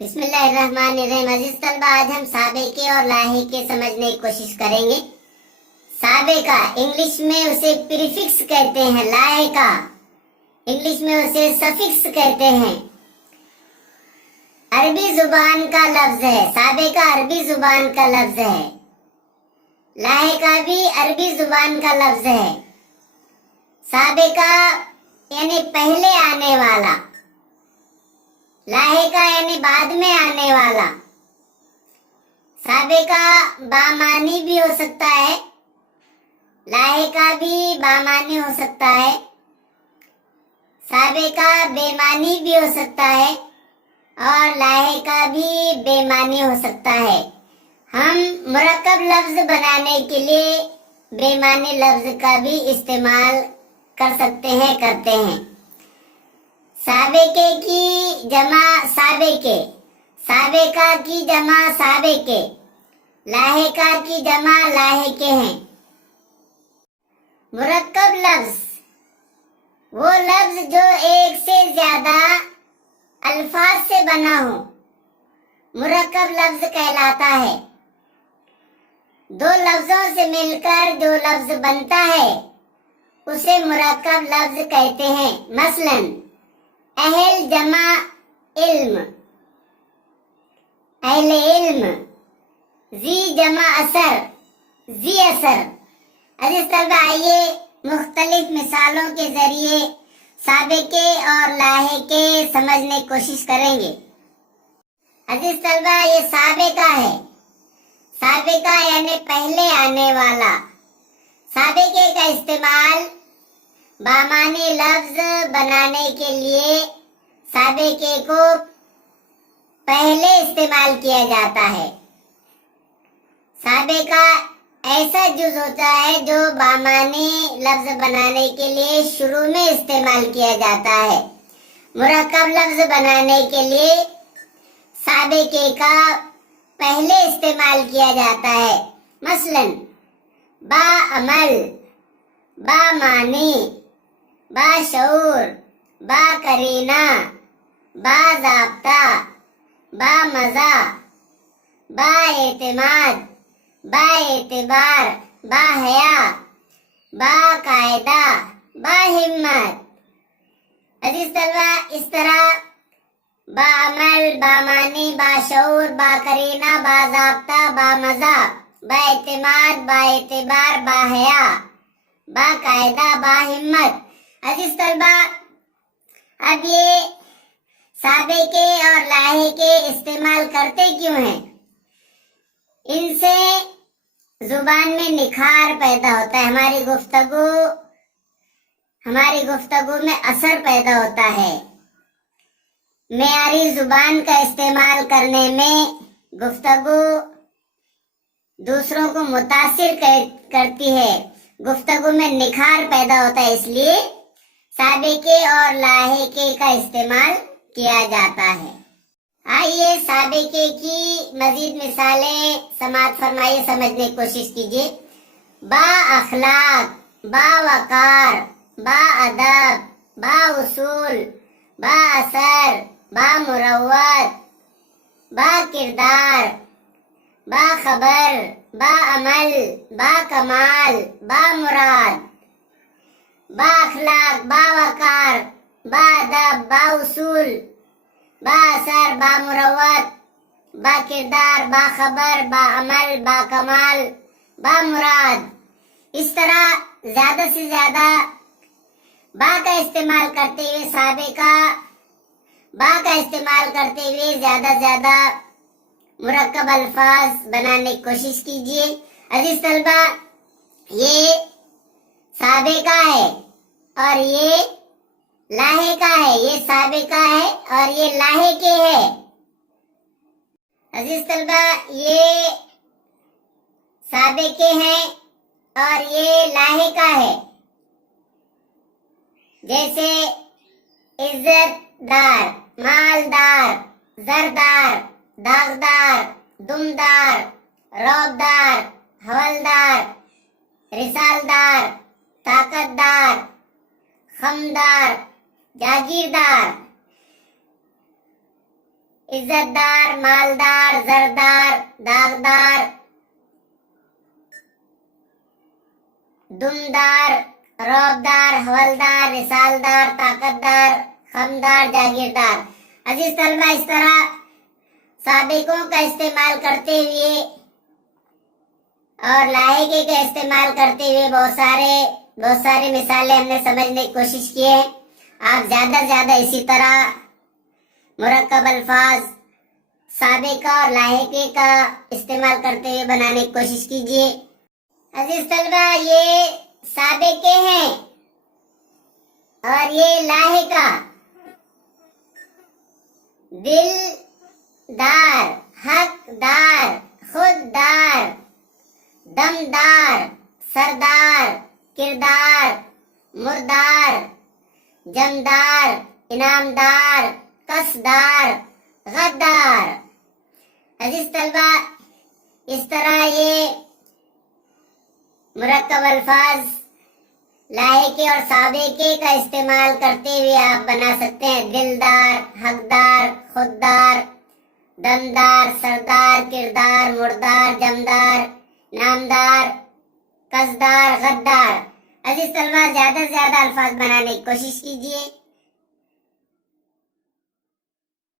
بسم اللہ الرحمن الرحیم۔ عزیز طلبہ، آج ہم سابقے اور لاحقے سمجھنے کی کوشش کریں گے۔ سابقہ انگلش میں اسے پریفکس کہتے ہیں، لاحقہ انگلش میں اسے سفکس کہتے ہیں۔ عربی زبان کا لفظ ہے، سابقہ عربی زبان کا لفظ ہے، لاحقہ بھی عربی زبان کا لفظ ہے۔ سابقہ یعنی پہلے آنے والا، لاحقہ یعنی بعد میں آنے والا۔ سابقہ بامعنی بھی ہو سکتا ہے، لاحقہ بھی بامعنی ہو سکتا ہے، سابقہ بے معنی بھی ہو سکتا ہے اور لاحقہ بھی بے معنی ہو سکتا ہے۔ ہم مرکب لفظ بنانے کے لیے بے معنی لفظ کا بھی استعمال کر سکتے ہیں، کرتے ہیں۔ سابقے کی جمع سابقے، سابقہ کی جمع سابقے، لاحقہ کی جمع لاحقے ہیں۔ مرکب لفظ وہ لفظ جو ایک سے زیادہ الفاظ سے بنا ہو، مرکب لفظ کہلاتا ہے۔ دو لفظوں سے مل کر جو لفظ بنتا ہے اسے مرکب لفظ کہتے ہیں۔ مثلاً اہل جمع علم، اہل علم، ذی جمع اثر، ذی اثر۔ عزیز طلبہ، آئیے مختلف مثالوں کے ذریعے سابقے اور لاحقے سمجھنے کی کوشش کریں گے۔ عزیز طلبہ، یہ سابقہ ہے، سابقہ یعنی پہلے آنے والا۔ سابقے کا استعمال بامعنی لفظ بنانے کے لیے سابقے کو پہلے استعمال کیا جاتا ہے۔ سابقہ ایسا جز ہوتا ہے جو بامعنی لفظ بنانے کے لیے شروع میں استعمال کیا جاتا ہے۔ مرکب لفظ بنانے کے لیے سابقے کا پہلے استعمال کیا جاتا ہے۔ مثلاً با عمل، با معنی، با شعور، با قرینہ، با ضابطہ، با مزہ، با اعتماد، با اعتبار، با حیا، با قاعدہ، با ہمت۔ عزیز طلبہ، اس طرح با عمل، با معنی، با شعور، با قرینہ، با ضابطہ، با مزہ، با اعتماد، با اعتبار، با حیا، با قاعدہ، با ہمت۔ عزیز طلبہ، اب یہ سابقے اور لاحقے استعمال کرتے کیوں ہیں؟ ان سے زبان میں نکھار پیدا ہوتا ہے، ہماری گفتگو میں اثر پیدا ہوتا ہے۔ معیاری زبان کا استعمال کرنے میں گفتگو دوسروں کو متاثر کرتی ہے، گفتگو میں نکھار پیدا ہوتا ہے، اس لیے سابقے اور لاحقے کا استعمال کیا جاتا ہے۔ آئیے سابقے کی مزید مثالیں سماعت فرمائیے، سمجھنے کی کوشش کیجیے۔ با اخلاق، با وقار، با ادب، با اصول، با اثر، با مروت، با کردار، با خبر، با عمل، با کمال، با مراد۔ با اخلاق، با وقار، با ادب، با اصول، با اثر، با مروت، با کردار، با خبر، با عمل، با کمال، با مراد۔ اس طرح زیادہ سے زیادہ با کا استعمال کرتے ہوئے سابقہ با کا استعمال کرتے ہوئے زیادہ سے زیادہ مرکب الفاظ بنانے کی کوشش کیجیے۔ عزیز طلبہ، یہ سابقہ ہے اور یہ لاحقہ ہے، یہ سابقہ ہے اور یہ لاحقے ہے۔ عزیز طلبہ، یہ سابقے ہیں اور یہ لاحقہ ہے۔ جیسے عزت دار، مالدار، زردار، داغدار، دمدار، رعبدار، حوالدار، رسالدار، طاقتدار، خمدار، جاگیردار۔ عزت دار، مالدار، زردار، داغدار، دمدار، روبدار، حولدار، رسالدار، طاقتدار، خمدار، جاگیردار۔ عزیز طلبہ، اس طرح سابقوں کا استعمال کرتے ہوئے اور لاحقے کا استعمال کرتے ہوئے بہت ساری مثالیں ہم نے سمجھنے کی کوشش کی ہے۔ آپ زیادہ سے زیادہ اسی طرح مرکب الفاظ سابقہ اور لاحقے کا استعمال کرتے ہوئے بنانے کی کوشش کیجیے۔ عزیز طلبہ، یہ سابقے ہیں اور یہ لاحقہ۔ دل دار، حقدار، خوددار، دمدار، سردار، کردار، مردار، جمدار، انعامدار، قصدار، غدار۔ عزیز طلبہ، اس طرح یہ مرکب الفاظ لاحقے اور سابقے کا استعمال کرتے ہوئے آپ بنا سکتے ہیں۔ دلدار، حقدار، خوددار، دمدار، سردار، کردار، مردار، جمدار، نامدار، قصدار، غدار۔ عزیز طلبہ، زیادہ سے زیادہ الفاظ بنانے کی کوشش کیجیے۔